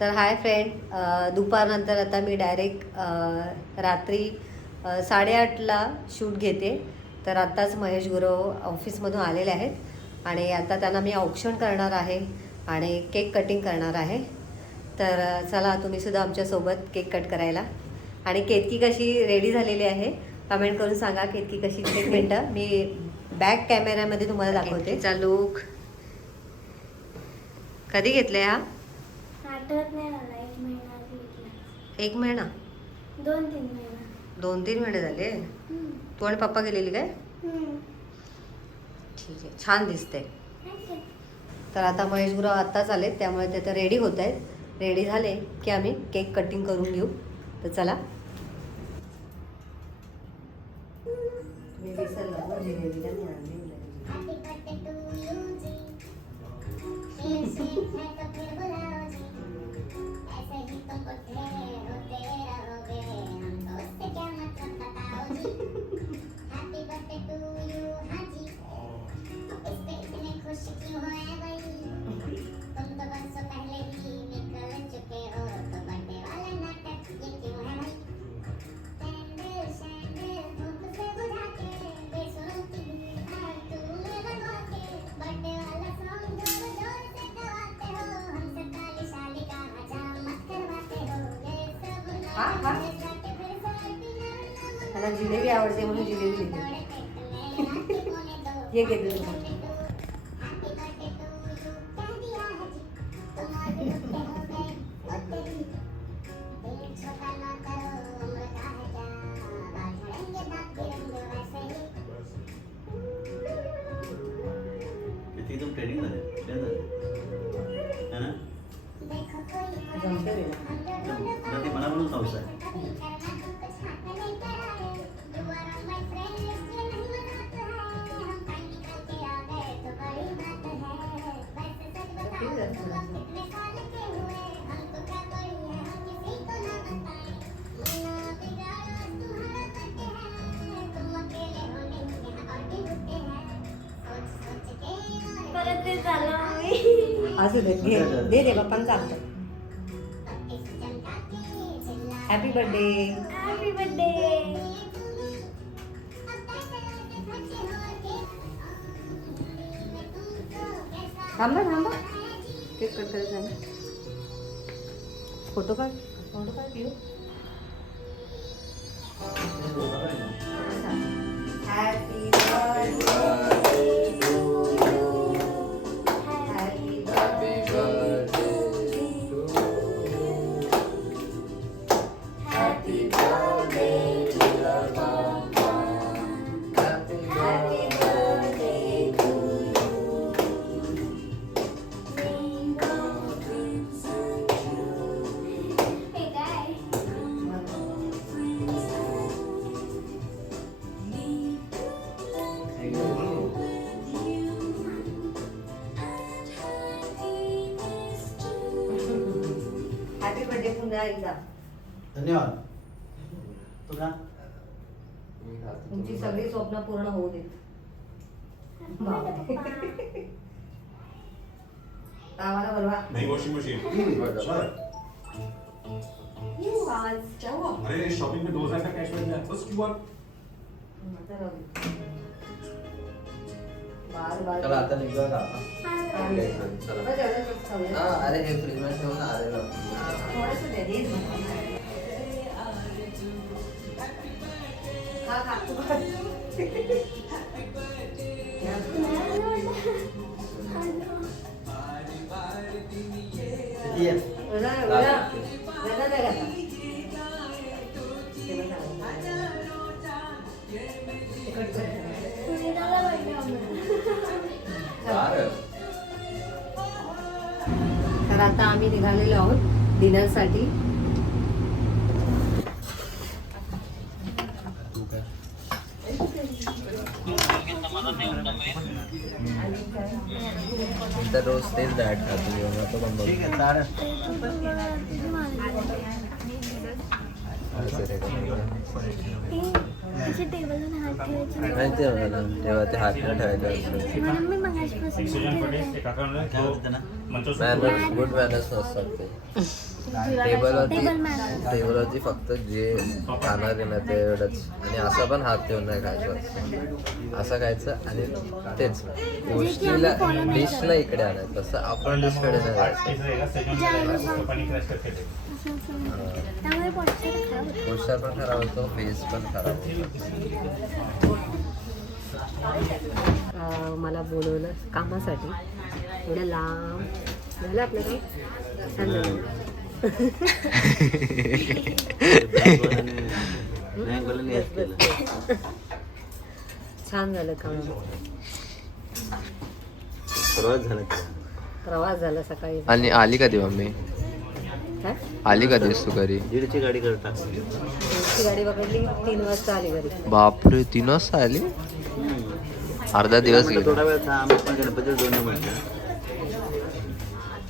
तर hi friend, दुपारनंतर आता मी डायरेक्ट रात्री 8:30ला शूट घेते. तर आत्ताच महेश गुरव ऑफिसमधून आलेले आहेत आणि आता त्यांना मी औक्षण करणार आहे आणि केक कटिंग करणार आहे. तर चला तुम्हीसुद्धा आमच्यासोबत केक कट करायला. आणि केतकी कशी रेडी झालेली आहे कमेंट करून सांगा. केतकी कशी, एक मिनटं मी बॅक कॅमेऱ्यामध्ये तुम्हाला दाखवते. चा लुक कधी घेतले हा? आठवत नाही मला. 1 महिना आधी घेतला. 1 महिना 2-3 महिना 2-3 महिने झाले. तू आणि पप्पा गेलेली काय? ठीक आहे, छान दिसते. तर आता महेश गुरव आत्ताच आले त्यामुळे ते तर रेडी होत आहेत. रेडी झाले की आम्ही केक कटिंग करून घेऊ. तर चला. मी विसरलो ना जिलेबीला मी आणली. मला जिलेबी आवडते म्हणून जिलेबी घेते. हे घेते तुम्हाला. एकदम ट्रेनिंग झाले ना. ते मला म्हणून पाऊस आहे. परत ते झालं आम्ही. असू दे, घे दे दे बाप्पांना चालतं. Happy birthday. Happy birthday. थांबा थांबा, केक कट करायचं आहे. फोटो काढ, फोटो काढ घेऊ. हॅपी बर्थडे पुन्हा एकदा. धन्यवाद. तुला तुमची सगळी स्वप्न पूर्ण होऊ देत. आम्हाला बरोबर नहीं वॉशिंग मशीन आज क्या हुआ? अरे शॉपिंग में 2000 का कैश मिल गया बस क्यूआर. चला आता निघूया का आपण? चला. हा, अरे हे फ्रीज मध्ये ठेवून आलेलो. थोडंसं दे दे. खा खा तू खा. ये. तर आता आम्ही निघालेलो आहोत डिनरसाठी. तर रोज तेच डाएट खातो. ठीक आहे चालेल. असं काय अशी टेबलवर हात ठेवायची माहिती आहे मला तेव्हा ते हात नाही ठेवायचं असतं म्हणून मी मगाचपासून ठेवते. काय होतं त्यांना मॅनर्स गुड मॅनर्स नसतात ते टेबलवरती फक्त जे खाणार आहे ना ते एवढंच आणि असं पण हात ठेवून नाही खायचं असतं. असं खायचं आणि तेच गोष्टीला डिशला इकडे आणायचं तसं आपण डिशकडे नाही जायचं. असं त्यामुळे पोटाला खराब होतं. पोस्टर पण खराब होतो फेस पण खराब होतो. मला बोलवलं कामासाठी एवढं लांब झालं आपलं काही छान झालं. छान झालं काम. सर्वात झालं प्रवास झाला सकाळी. आणि आली कधी मम्मी काय आली कधीस तू घरी 1:30ची गाडी करता ती गाडी पकडली 3 वाजता आली घरी. बापरे 3 वाजता आली अर्धा दिवस म्हटलं गेला थोडा वेळ थांब पण गणपती 2 म्हटलं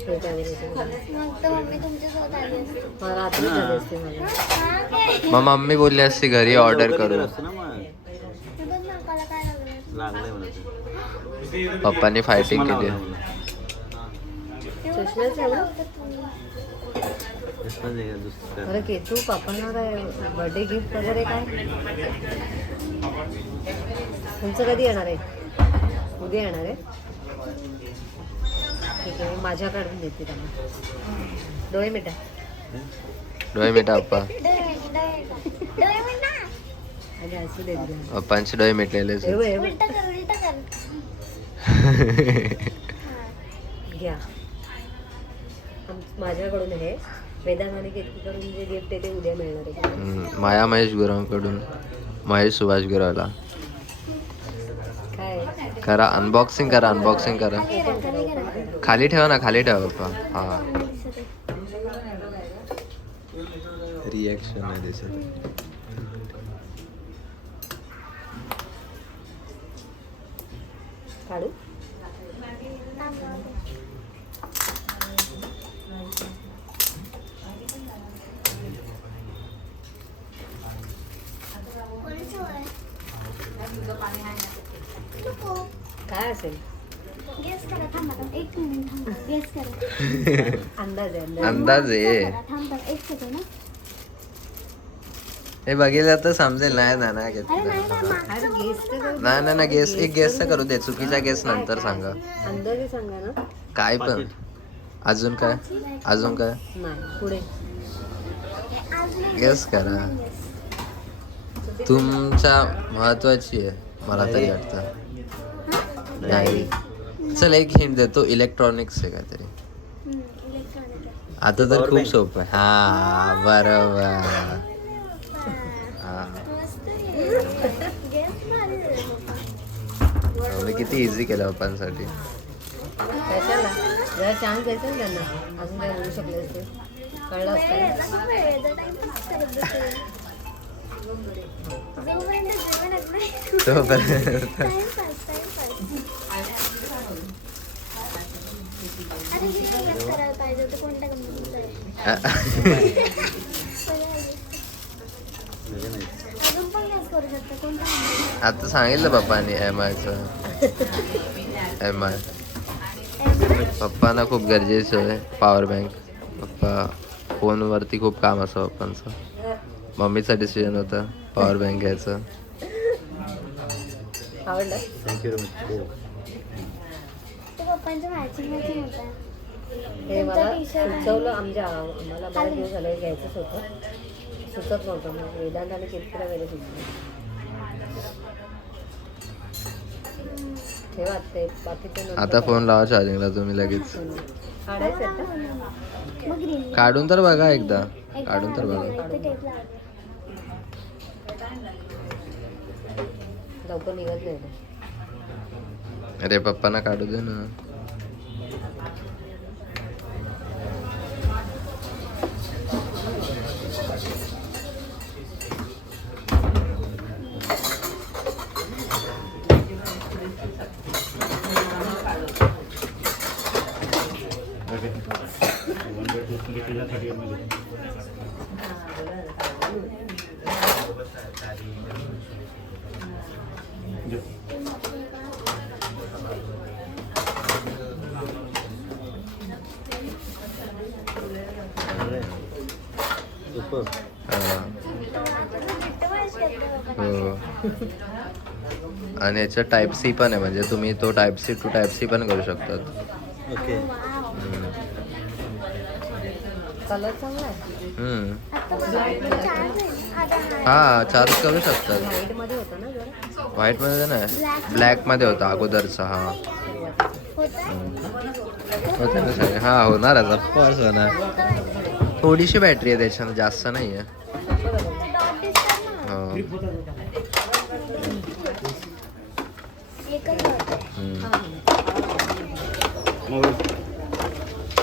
ते त्याने त्याचे- मग तर मम्मी तुमच्यासोबत आली असते. मला रात्री झाली असते मला. हा काय? मग मम्मी बोलली असती घरी ऑर्डर करू असतं ना मग ते बघ ना, मला काय लागलं. लागलंय मला ते. पप्पांनी फायटिंग चष्मा केली लावला मला. चष्म्याचं एवढं? चष्मा दे गं, दुसरं काय. अरे केतू पापांना काय बर्थडे गिफ्ट वगैरे काय तुमचं कधी येणार आहे? उद्या येणार आहे. ठीक आहे मी माझ्याकडून देते त्यांना. डोळे मिठा. डोळे मिठा पप्पा आणि असू देत घ्या. पप्पांचे डोळे मिटलेले एवढं एवढं उलटा कर उलटा कर. घ्या. माझ्याकडून आहे वेदांत आणि केतकीकडून जे गिफ्ट आहे ते उद्या मिळणार आहे. माया महेश गुरांकडून महेश सुभाष गुराला काय करा अनबॉक्सिंग करा अनबॉक्सिंग करा खाली ठेवा ना खाली ठेवा पप्पा हा रिॲक्शन आहे दिसत काढू काय असेल गेस करा थांबा थांबा. एक मिनिट थांबा गेस करा. अंदाज आहे अंदाज. अंदाज आहे थांबा एक सेकंड ना. हे बघितलं तर समजेल नाही ना नाही अरे नाही ना अरे गेस तर करू. नाही ना गेस एक गेस तर करू दे चुकीचा गेस नंतर सांगा अंदाजे सांगा ना. काय पण अजून काय अजून काय नाही पुढे आज नाही गेस करा तुमच्या महत्वाची आहे मला तरी वाटतं नाही चल एक हिंट देतो इलेक्ट्रॉनिक्स आहे काहीतरी इलेक्ट्रॉनिक. आता तर खूप सोपं आहे हा बरोबर हा मस्त गेस मारले. मी किती इझी केलं पप्पांसाठी कशाला जरा चान्स द्यायचा ना त्यांना अजून काय बोलू शकले असते कळलं असतं तोपर्यंत आता सांगितलं पप्पानी एम आयचं एम आय पप्पांना खूप गरजेचं आहे पॉवर बँक पप्पा फोनवरती खूप काम असं पप्पांचं मम्मीचा डिसिजन होता पॉवर बँक घ्यायचं आवडलं थँक्यू व्हेरी मच पप्पांचं मॅचिंग मॅचिंग होता. हे मला सुचवलं आम्हाला बरेच दिवस झाले घ्यायचंच होतं सुचत नव्हतं मग वेदांत आणि केतकीला वेळेला सुचलं ठेवा ते बाकीचे नंतर आता फोन लावा चार्जिंगला तुम्ही लगेच काढायचं आहे का? मग ग्रीन काढून तर बघा एकदा काढून तर बघा टेप लावले. लवकर निघत नाही ते. अरे पप्पांना काढू दे ना घेतलेला 38 मध्ये सुपर हा. हो. आणि याचं टाईप सी पण आहे, म्हणजे तुम्ही तो type C to type C पण करू शकतात. ओके कलर चांगला आहे. हा चार्ज करू शकतात. व्हाईट मध्ये होता ना जरा. व्हाईट मध्ये नाही, ब्लॅक मध्ये होता अगोदरचा. हा होते ना सगळे. हा होणारच, ऑफकोर्स होणार. थोडीशी बॅटरी आहे त्याच्यानं, जास्त नाही आहे. हो.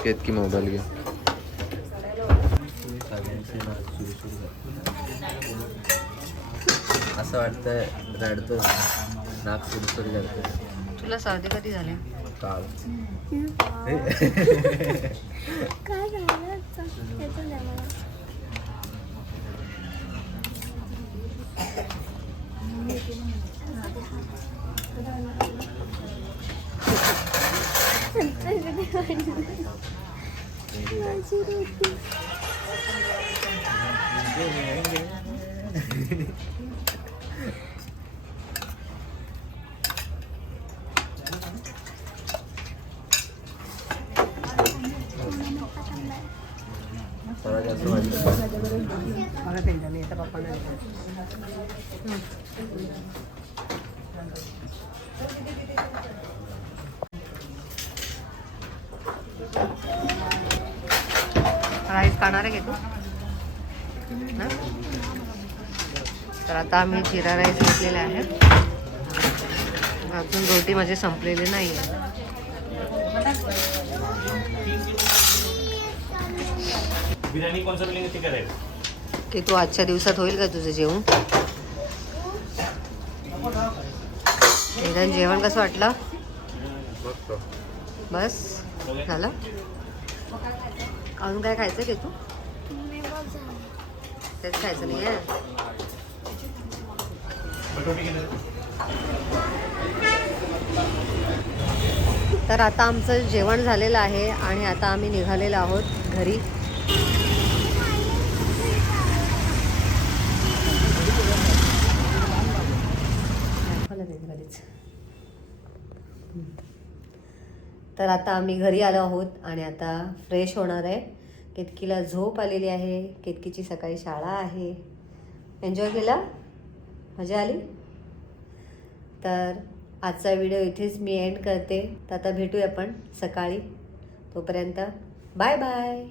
केतकी मोबाईल घे. असं वाटतंय रडतो, नाक सुरसुरी करते. तुला सर्दी कधी झाली? काल काय झालं त्याचं नाही मला. माझी रोटी. मला जास्त वाटतं. मला टेन्शन नाही येतं पप्पांना. राईस खाणार आहे का तू? हा? तर आता आम्ही जिरा राईस घेतलेला आहे. अजून रोटी माझी संपलेली नाही आहे. बिर्याणी कोणचं मिळेल ते करायचं की तू आजच्या दिवसात होईल का तुझं जेवण? निदान जेवण कसं वाटलं? बस झालं? अजून काय खायचं की तू? तेच खायचं नाही आहे. तर आता आमचं जेवण झालेलं आहे आणि आता आम्ही निघालेलो आहोत घरी. तर आता आम्ही घरी आलो आहोत आणि आता फ्रेश होणार आहे. केतकीला झोप आलेली आहे. केतकीची सकाळी शाळा आहे. एन्जॉय केला? मजा आली? तर आजचा व्हिडिओ इथेच मी एंड करते. तर आता भेटूया आपण सकाळी. तोपर्यंत बाय बाय.